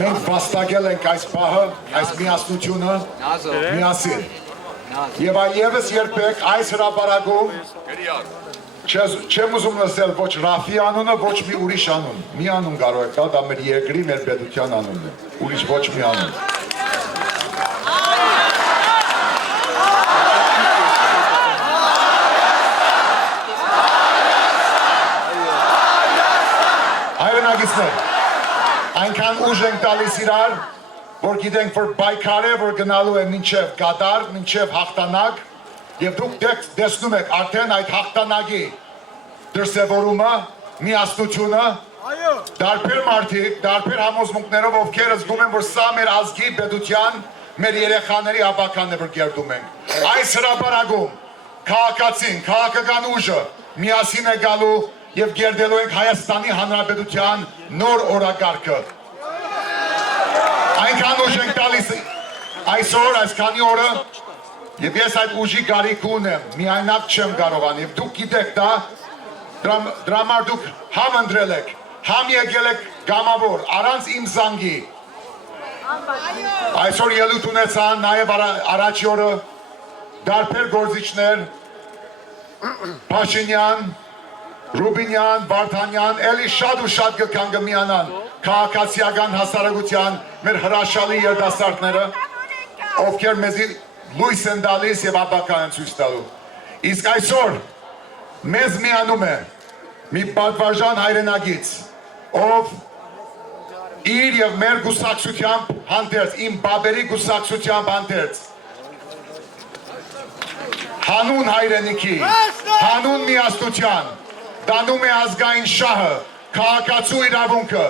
Մենք վաստակել ենք այս պահը, այս միասնությունը, միասին։ Եվ այևս երբեք այս հրապարակում չեմ ուզում լսել ոչ Ռաֆի անունը, ոչ մի ուրիշ անուն։ Մի անուն կարող եք տալ, դա մեր երկրի, մեր պետության անունն է, ուրիշ ոչ մի անուն։ Հայրենագիցներ, այնքան ուժ ենք տալիս իրար, որ գիտենք, որ պայքար է, որ գնալու է մինչև կատար, մինչև հաղթանակ, և դուք տեսնում եք արդեն այդ հաղթանակի դրսևորումը, միասնությունը, դարբեր մարդիկ, դարբեր համոզմունքներով, ովքեր զգում են, որ սա մեր ազգի, պետության, մեր երեխաների ապականն է, որ գերդում ենք։ Այս հրապարակում քաղաքացին, քաղաքական ուժը միասին է գալու և գերդելու ենք Հայաստանի Հանրապետության նոր օրակարգը։ Այնքան ուժ ենք տալիս այսօր, այսքանի օրը, և ես այդ ուժի կարիք ունեմ, միայնակ չեմ կարողան, և դուք գիտեք դա, դրա համար դուք համ ընտրել եք, համ եկել եք գամավոր, առանց իմ զանգի։ Այսօր ելույթ ունեցան նաև առաջի օրը դարբեր գործիչներ, Փաշինյան, Ռուբինյան, Վարդանյան, էլի շատ ու շատ կգան կմիանան քաղաքացիական հասարակության մեր հրաշալի երիտասարդները, ովքեր մեզի լույս են տալիս և ապական են ցույց տալու։ Իսկ այսօր մեզ միանում է մի պատվարժան հայրենագից, ով իր և մեր գուսակցությամբ հանդերձ, իմ բաբերի գուսակցությամբ հանդերձ, հանուն հայրենիքի, հանուն միասնության, դանում է ազգային շահը, քաղաքացու իրավունքը,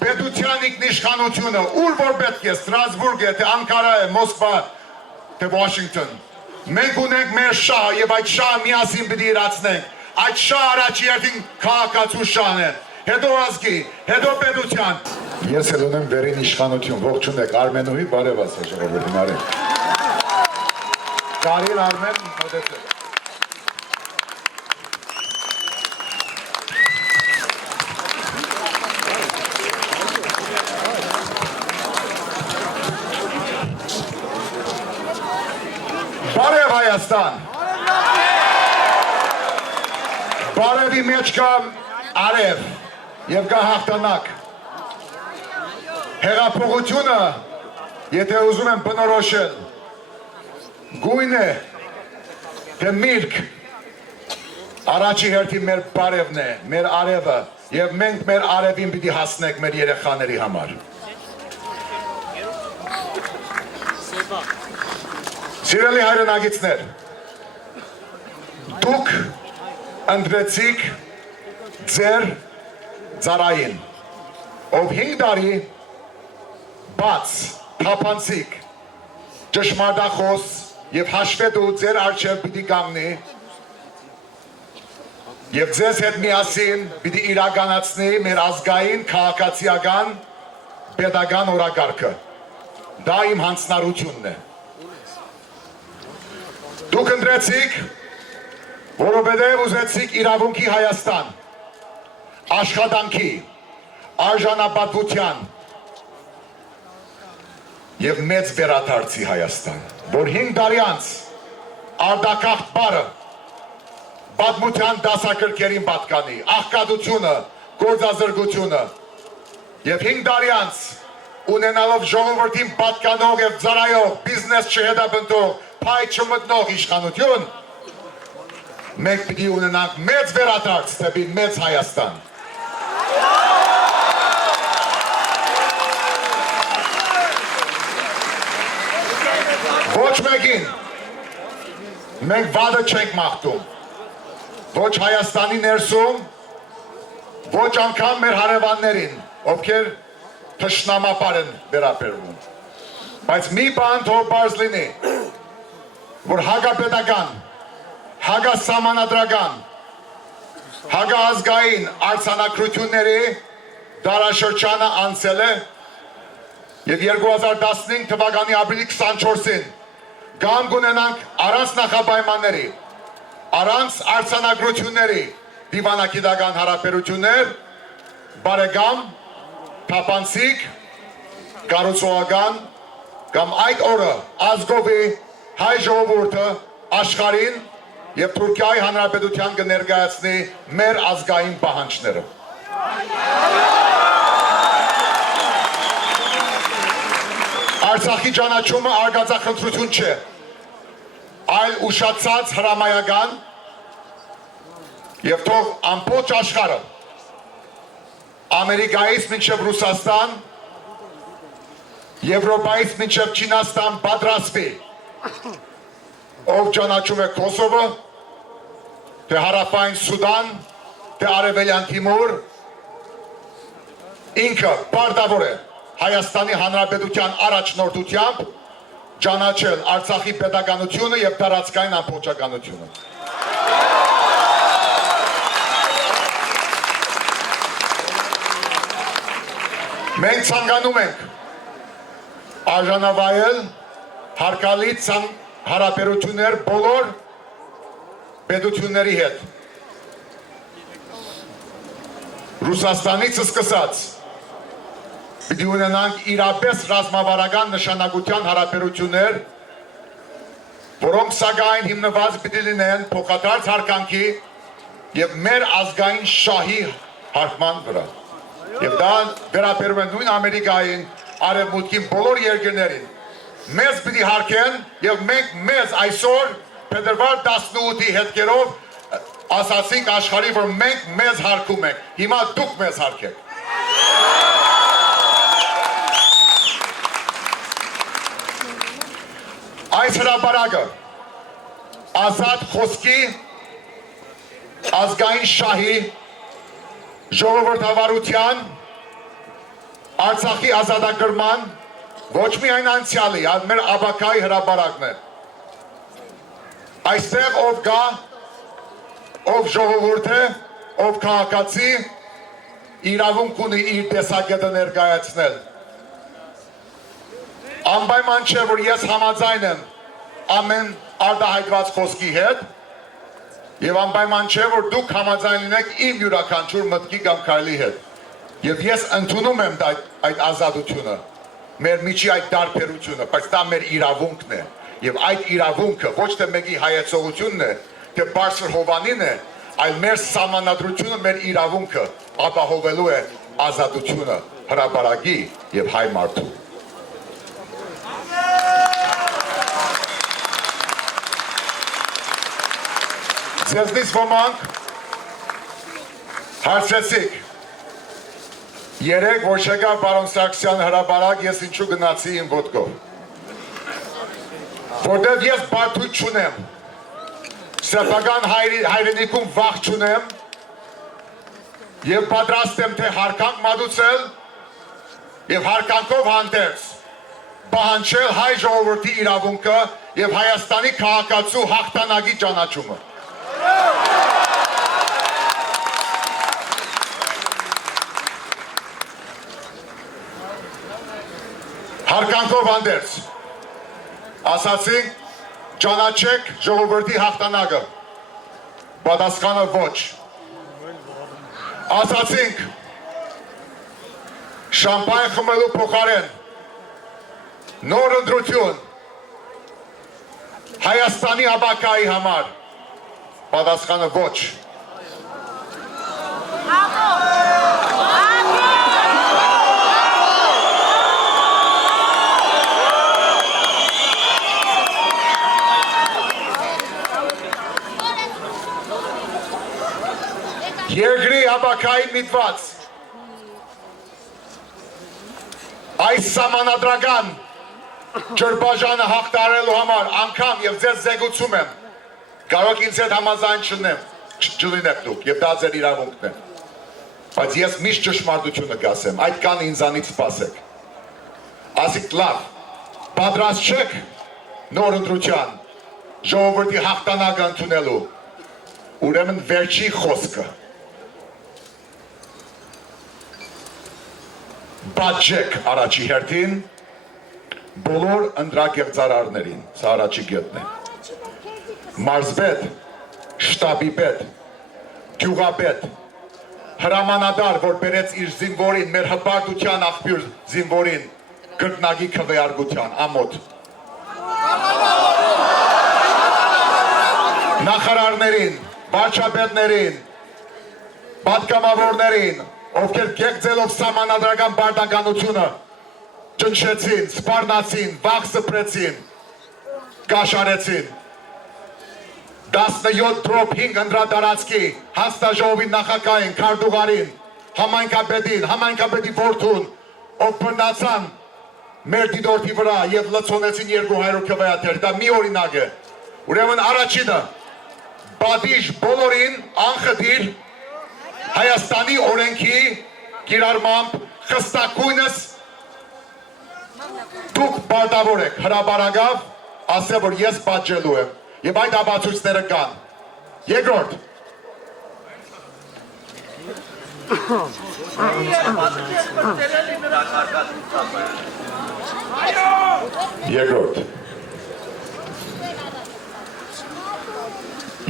պետության ինքնիշխանությունը, ուր որ պետք է, Ստրասբուրգ է, թե Անկարա է, Մոսկվա, թե Վաշինգտոն։ Մենք ունենք մեր շահը և այդ շահը միասին պիտի իրացնենք։ Այդ շահը առաջի երդին քաղաքացու շահն է, հետո ազգի, հետո պետության։ Ես էլ ունեմ վերին իշխանություն, ողջունեք Արմենուհի, բարև ասա ժողովրդին արեք։ Կարիլ Արմեն, մոտեցեք։ Բարև Հայաստան, բարևի մեջ կա արև և կա հաղթանակ, հեղափոխությունը, եթե ուզում եմ բնորոշել, գույն է, թե միրգ, առաջի հերթին մեր բարևն է, մեր արևը, և մենք մեր արևին պիտի հասնենք մեր երեխաների համար։ Սիրելի հայրենագիցներ, դուք ընտրեցիք ձեր ծառային, ով 5 տարի բաց, թափանցիկ, ճշմարտախոս և հաշվետու ձեր առջև պիտի կանգնի և ձեզ հետ միասին պիտի իրականացնի մեր ազգային, քաղաքացիական, պետական օրակարգը։ Դա իմ հանձնարարությունն է։ Դուք ընտրեցիք, որովհետև ուզեցիք իրավունքի Հայաստան, աշխատանքի, արժանապատվության և մեծ վերադարձի Հայաստան, որ 5 տարի անց արտագաղթ բառը պատմության դասակարգերին պատկանի, աղքատությունը, գործազրկությունը և 5 տարի անց ունենալով ժողովրդին պատկանող և ծառայող, բիզնես չհետապնդող, փայ չմտնող իշխանություն, մենք պիտի ունենանք մեծ վերադարձ դեպի մեծ Հայաստան։ Ոչ մեկին մենք վադը չենք մաղթում, ոչ Հայաստանի ներսում, ոչ անգամ մեր հարևաններին, ովքեր թշնամապար են վերաբերվում։ Բայց մի բան թող պարզ լինի, որ հակապետական, հակասահմանադրական, հակաազգային արձանագրությունների դարաշրջանը անցել է և 2015 թվականի ապրիլի 24-ին գամ կունենանք առանց նախապայմանների, առանց արձանագրությունների դիվանագիտական հարաբերություններ, բարեկամ թափանցիկ, կառուցողական կամ այդ օրը ազգովի հայ ժողովուրդը աշխարհին եւ Թուրքիայի Հանրապետության կներկայացնի մեր ազգային պահանջները։ Արցախի ճանաչումը արգածախնդրություն չէ, այլ ուշացած հրամայական եւ թող ամբողջ աշխարհը Ամերիկայից մինչև Ռուսաստան, Եվրոպայից մինչև Չինաստան պատրաստվի, ով ճանաչում է Կոսովը, թե Հարավային Սուդան, թե Արևելյան Թիմուր, ինքը պարտավոր է Հայաստանի Հանրապետության առաջնորդությամբ ճանաչել Արցախի պետականությունը եւ տարածքային ամբողջականությունը։ Մենք ցանկանում ենք արժանավայել հարգալից հարաբերություններ բոլոր պետությունների հետ։ Ռուսաստանից սկսած պիտի ունենանք իրապես ռազմավարական նշանակության հարաբերություններ, որոնք սակայն հիմնված պիտի լինեն փոխադարձ հարկանքի եւ մեր ազգային շահի հարգման վրա։ Եվ դա վերաբերում է նույն Ամերիկային, Արևմուտքին, բոլոր երկրներին։ Մեզ պիտի հարգեն եւ մենք մեզ այսօր փետրվար 18-ի հետքերով ասացինք աշխարհի, որ մենք մեզ հարգում ենք։ Հիմա դուք մեզ հարգեք։ Այս հրապարակը ազատ խոսքի, ազգային շահի, ժողովրդավարության, Արցախի ազատագրման, ոչ միայն անցյալի, այլ մեր ապագայի հրապարակն է։ Այստեղ ով գա, ով ժողովուրդ է, ով քաղաքացի, իրավունք ունի իր տեսակետը ներկայացնել։ Անպայման չէ, որ ես համաձայն եմ ամեն արտահայտված խոսքի հետ եւ անպայման չէ, որ դուք համաձայն լինեք իմ յուրաքանչյուր մտքի կամ քայլի հետ։ Եվ ես ընդունում եմ այդ ազատությունը, մեր միջի այդ տարբերությունը, բայց դա մեր իրավունքն է։ Եվ այդ իրավունքը ոչ թե մեկի հայեցողությունն է, թե բարձր հովանին է, այլ մեր սահմանադրությունը, մեր իրավունքը ապահովելու է ազատությունը հրապարակի եւ հայ մարդու։ Ձեզնից ոմանք հարցրեցիք, երեք որ չեկավ պարոն Սարգսյան հրապարակ, ես ինչու գնացի իմ ոտքով։ Որտեվ ես բարդույթ չունեմ, սեփական հայրենիքում վախ չունեմ եւ պատրաստ եմ թե հարկանք մատուցել եւ հարկանքով հանդերձ պահանջել հայ ժողովրդի իրավունքը եւ Հայաստանի քաղաքացու հաղթանակի ճանաչումը։ Հարկանքով հանդերձ ասացինք ճանաչեք ժողովրդի հաղթանակը, պատասխանը ոչ։ Ասացինք շամպայն խմելու փոխարեն նոր ընտրություն Հայաստանի ապագայի համար, պատասխանը ոչ։ Երկրի ապագայի միտված այս սահմանադրական ջրբաժանը հաղթարելու համար անգամ եւ ձեզ զեկուցում եմ, կարող ինձ հետ համաձայն չլինեք դուք եւ դա ձեր իրավունքն է, բայց ես միշտ ճշմարտությունը կասեմ, այդ կան ինձանից սպասեք։ Ասիկ լավ, պատրաստ չեք նոր ընտրության ժողովրդի հաղթանակը ընդունելու, ուրեմն վերջի խոսքը բաճեք առաջի հերթին բոլոր ընտրագեղձարարներին, սա առաջի գետն է, մարզպետ, շտաբի պետ, գյուղապետ, հրամանատար, որ բերեց իր զինվորին, մեր հպարտության աղբյուր զինվորին, կրկնագի քվեարկության, ամոթ։ Նախարարներին, վարչապետներին, պատգամավորներին, ովքեր կեղծելով սահմանադրական պարտականությունը ճնշեցին, սպառնացին, վախ սփռեցին, կաշարեցին։ 17-5 անդրադարձքի հանձնաժողովի նախագահին, քարտուղարին, համայնքապետի որդուն, ով բռնացան մեր դիտորդի վրա եւ լցոնեցին 200 քվեաթեր, դա մի օրինակ է։ Ուրեմն առաջինը բադիժ բոլորին անխտիր Հայաստանի օրենքի կիրառմամբ խստակույնս դուք պարտավոր եք հրապարակավ ասել, որ ես պատժելու եմ եւ այդ ապացույցները կան։ Երկրորդ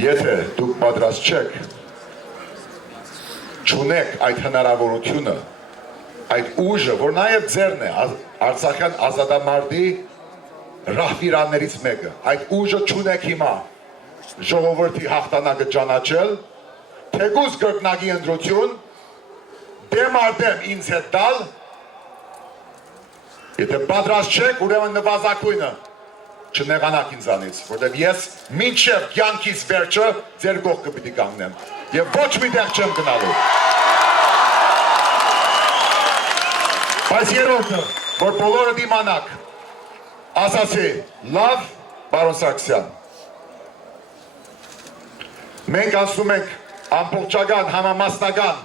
եթե դուք պատրաստ չեք, չունեք այդ հնարավորությունը, այդ ուժը, որ նաև ձերն է, Արցախյան ազատամարտի ռահվիրաններից մեկը, այդ ուժը չունեք հիմա ժողովրդի հաղթանակը ճանաչել, թեկուզ կրկնագի ընտրություն, դեմ արդեմ ինձ հետ տալ, եթե պատրաստ չեք, ուրեմն նվազագույնը չնեղանաք ինձանից, որտեղ ես մինչև կյանքիս վերջը ձեր կողքը պիտի կանգնեմ եւ ոչ մի տեղ չեմ գնալու։ Բայց երրորդը, որ բոլորը դիմանաք, ասացի, լավ, պարոն Սարգսյան, մենք անցնում ենք ամբողջական համամասնական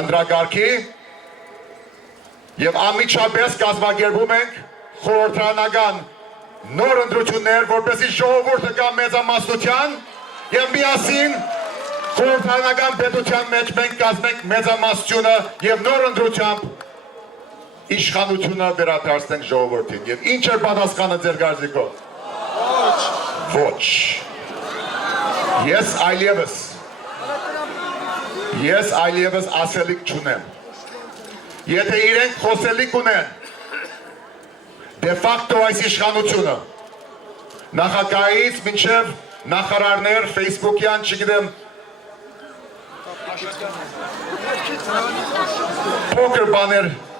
ընտրակարգի եւ անմիջապես կազմակերպում ենք խորհրդարանական նոր ընտրություններ, որպեսզի ժողովուրդը կա մեծամասնության եւ միասին խորհրդարանական պետության մեջ մենք կազմենք մեծամասնությունը եւ նոր ընտրությամբ իշխանությունը վերադարձնենք ժողովրդին։ Եվ ինչ է պատասխանը ձեր կարծիքով։ Ոչ։ Ես այլևս ասելիք չունեմ։ Եթե իրենք խոսելիք ունեն, դե ֆակտո այս իշխանությունը նախագահից մինչև նախարարներ, ֆեյսբուքյան, չգիտեմ,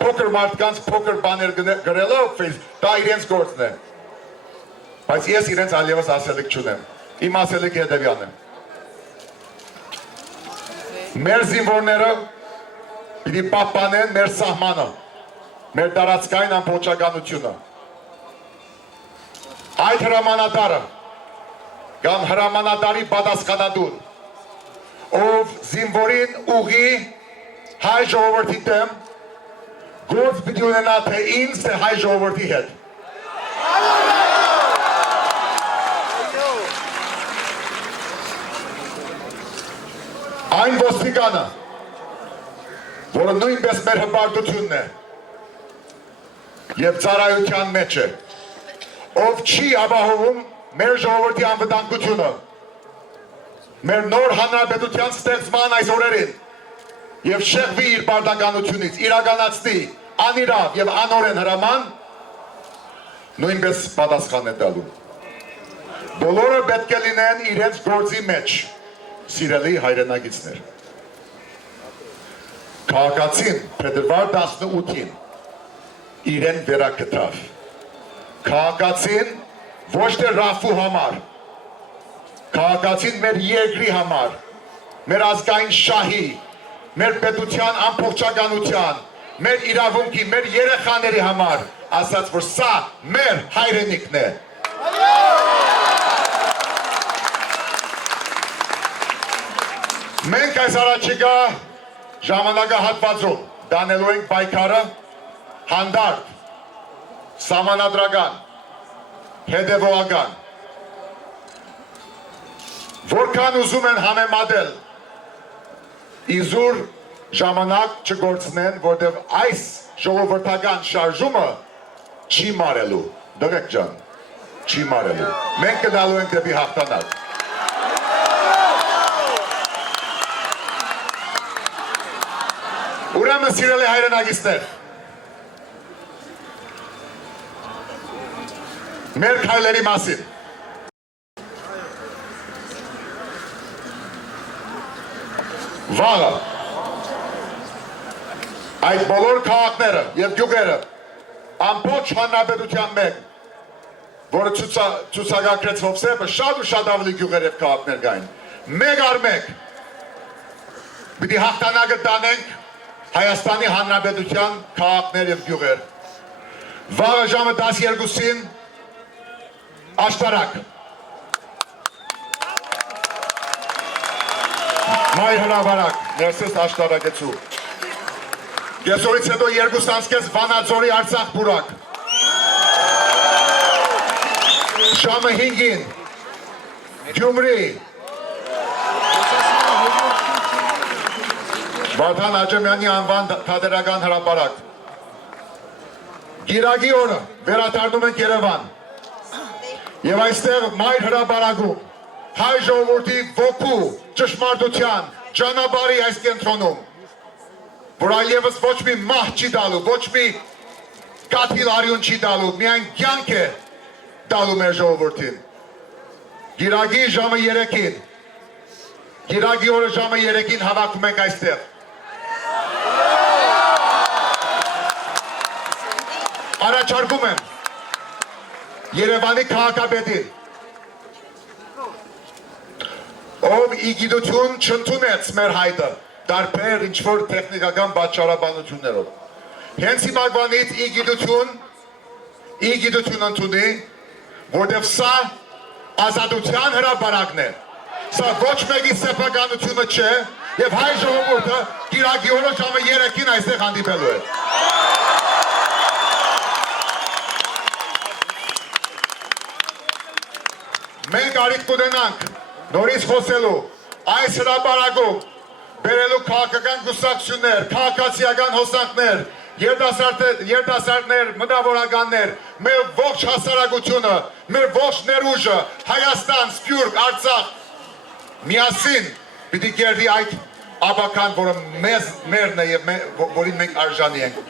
փոքր մարդկանց փոքր բաներ գրելով, դա իրենց գործն է։ Բայց ես իրենց այլևս ասելիք չունեմ։ Իմ ասելիքը հետևյալն է։ Մեր զինվորները պիտի պահպանեն մեր սահմանը, մեր տարածքային ամբողջականությունը։ Այդ հրամանատարը կամ հրամանատարի պատասխանատուն, ով զինվորին ուղի հայ ժողովրդի դեմ, գործ պիտի ունենա թե ինձ, թե հայ ժողովրդի հետ։ Այն ոստիկանը, որը նույնպես մեր հպարտությունն է և ծառայության մեջ է, ով չի ապահովում մեր ժողովրդի անվտանգությունը, մեր նոր հանրապետության ստեղծման այս օրերին և շեղվի իր պարտականությունից, իրականացնի անիրավ և անօրեն հրաման, նույնպես պատասխան է տալու։ Բոլորը պետք է լինեն իրենց գործի մեջ, սիրելի հայրենագիցներ։ Քաղաքացին փետրվար 18-ին իրեն վերակտավ։ Քաղաքացին ոչ թե Ռաֆու համար, քաղաքացին մեր երկրի համար, մեր ազգային շահի, մեր պետության ամբողջականության, մեր իրավունքի, մեր երեխաների համար, ասաց, որ սա մեր հայրենիքն է։ Մենք այս առաջիկա ժամանակահատվածում դանելու ենք պայքարը հանդարտ, սահմանադրական, հետևողական, որքան ուզում են համեմատել, իզուր ժամանակ չգործնեն, որտև այս ժողովրդական շարժումը չի մարելու, դղեք ջան, չի մարելու, մենք կնալու ենք դեպի հաղթանակ։ Ուրեմն սիրելի հայրենակիցներ, մեր քայլերի մասին վաղը այդ բոլոր քաղաքները և գյուղերը ամբողջ հանրապետության մեկ, որը ցուցակագրեց Հովսեփը, շատ ու շատ ավելի գյուղեր և քաղաքներ կային, մեկ առ մեկ պիտի հաղթանակը տանենք Հայաստանի Հանրապետության քաղաքներ և գյուղեր։ Վաղը ժամը 12-ին աշտարակ։ Մայր հրավարակ, ներսես աշտարակեցու։ Կեսօրից հետո երկուստ անցկեց Վանաձորի Արցախ պուրակ։ Ժամը 5-ին Գյումրի Վարդան Աջեմյանի անվան թատերական հրապարակ։ Գիրագի օրը վերադառնում ենք Երևան և այստեղ մայր հրապարակում հայ ժողովրդի ոգու ճշմարտության ճանապարհի այս կենտրոնում, որ այլևս ոչ մի մահ չի տալու, ոչ մի կաթիլ արյուն չի տալու, միայն կյանք է տալու մեր ժողովրդին։ Գիրագի ժամը 3-ին, Գիրագի օրը ժամը 3-ին հավաքվում ենք այստեղ։ Առաջարկում եմ Երևանի քաղաքապետին, ով ի գիտություն չընդունեց մեր հայտը, տարբեր ինչ-որ տեխնիկական պատճառաբանություններով։ Հենց հիմակվանից ի գիտություն ընդունի, որտև սա ազատության հրապարակն է, սա ոչ մեկի սեփականությունը չէ և հայ ժողովուրդը Գիրագի օրը ժամը 3-ին այստեղ հանդիպելու է։ Մենք արիք կունենանք նորից խոսելու այս հրապարակում բերելու քաղաքական կուսակցություններ, քաղաքացիական հոսանքներ, երիտասարդներ, մտավորականներ, մեր ողջ հասարակությունը, մեր ողջ ներուժը, Հայաստան, Սփյուռք, Արցախ միասին պիտի կերտի այդ ապական, որը մերն է և որին մենք արժանի ենք։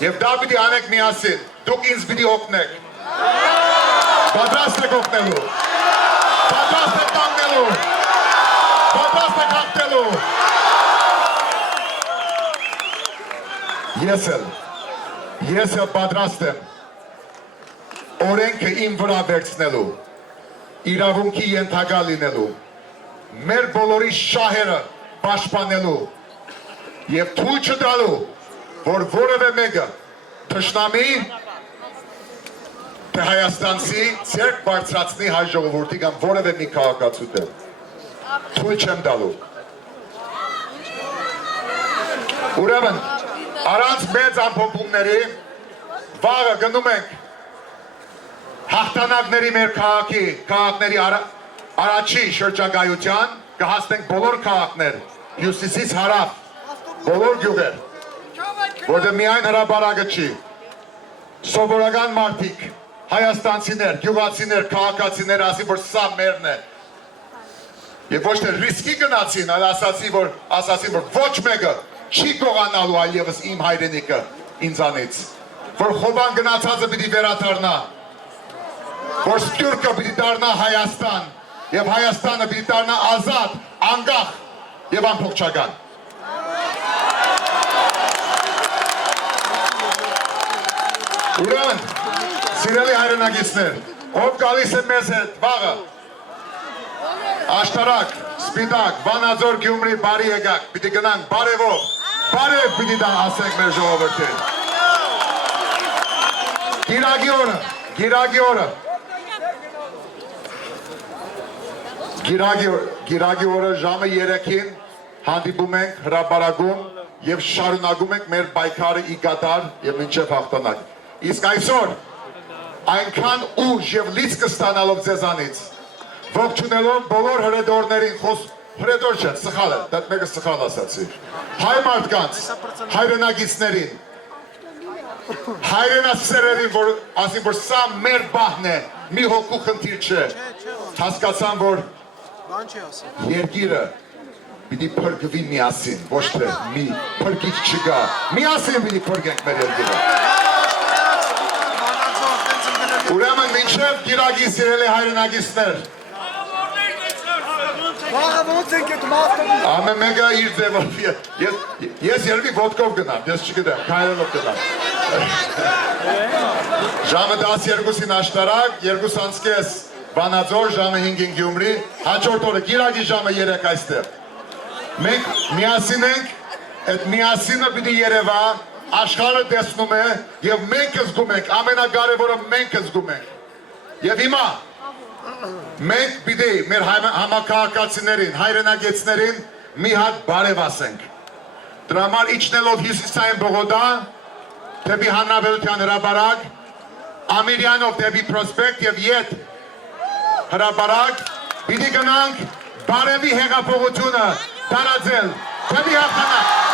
Եվ դա պիտի անենք միասին, դուք ինձ պիտի օգնեք։ Պատրաստ եք օգնելու։ Պատրաստ եք կանգնելու, պատրաստ եք հաղթելու։ Ես էլ պատրաստ եմ օրենքը իմ վրա վերցնելու, իրավունքի ենթակա լինելու, մեր բոլորի շահերը պաշտպանելու և թույլ չտալու, որ որևէ մեկը թշնամի թե Հայաստանցի ձեռք բարձրացնի հայ ժողովրդի կամ որևէ մի քաղաքացու դեմ։ Թույլ չեմ տալու։ Ուրեմն, առանց մեծ ամփոփումների վաղը գնում ենք հաղթանակների մեր քաղաքների առաջի շրջագայության, կհասնենք բոլոր քաղաքներ, հյուսիսից հարավ, բոլոր գյուղեր, որտեղ միայն հրապարակը չի, սովորական մարդիկ, հայաստանցիներ, գյուղացիներ, քաղաքացիներ ասի, որ սա մերն է։ Եվ ոչ թե ռիսկի գնացին, այլ ասացին, որ ոչ մեկը չի գողանալու այլևս իմ հայրենիքը ինձանից, որ Խոբան գնացածը պիտի վերադառնա, որ Սփյուռքը պիտի դառնա Հայաստան, և Հայաստանը պիտի դառնա ազատ, անկախ և ամբողջական։ Ուրեմն, սիրելի հայրենակիցներ, ով գալիս է մեզ հետ վաղը, աշտարակ, սպիտակ, Վանաձոր, Գյումրի, բարի եկաք, պիտի գնանք բարևով, բարև պիտի դա ասենք մեր ժողովրդին։ Գիրագի օրը ժամը 3-ին հանդիպում ենք հրապարակում և շարունակում ենք մեր պայքարը ի կատար և մինչև հաղթանակ։ Իսկ այսօր այնքան ուժ և լիցք ստանալով ձեզանից, ողջունելով բոլոր հրեդորներին, հրեդոր չէ, սխալ է, դա մեկը սխալ ասացի, հայ մարդկանց, հայրենակիցներին, հայրենասերերին, որ ասին, որ սա մեր բահն է, մի հոգու խնդիր չէ, հասկացան, որ երկիրը պիտի փրկվի միասին, ոչ թե մի փրկիչ չկա, միասին պիտի փրկենք մեր երկիրը։ Ուրեմն մինչև գիրագի սիրելի հայրենակիցներ, ամեն մեկը իր ձևով, ես երևի ոտքով գնամ, ես չգիտեմ, քայլելով գնամ։ Ժամը 12-ին աշտարակ, 2:30 Վանաձոր, ժամը 5-ին Գյումրի, հաջորդ օրը գիրագի ժամը 3 այստեղ։ Մենք միասին ենք, այդ միասինը պիտի երևա, աշխարհը տեսնում է եւ մենք զգում ենք, ամենակարևորը մենք զգում ենք։ Եվ հիմա մենք պիտի մեր համակարգացիներին, հայրենագեցներին մի հատ բարև ասենք։ Դրա համար իջնելով հյուսիսային բողոդա, դեպի Հանրապետության հրապարակ, Ամիրյանով դեպի Պրոսպեկտ եւ ետ հրապարակ, պիտի գնանք բարևի հեղափոխությունը տարածել, դեպի հաղթանակ։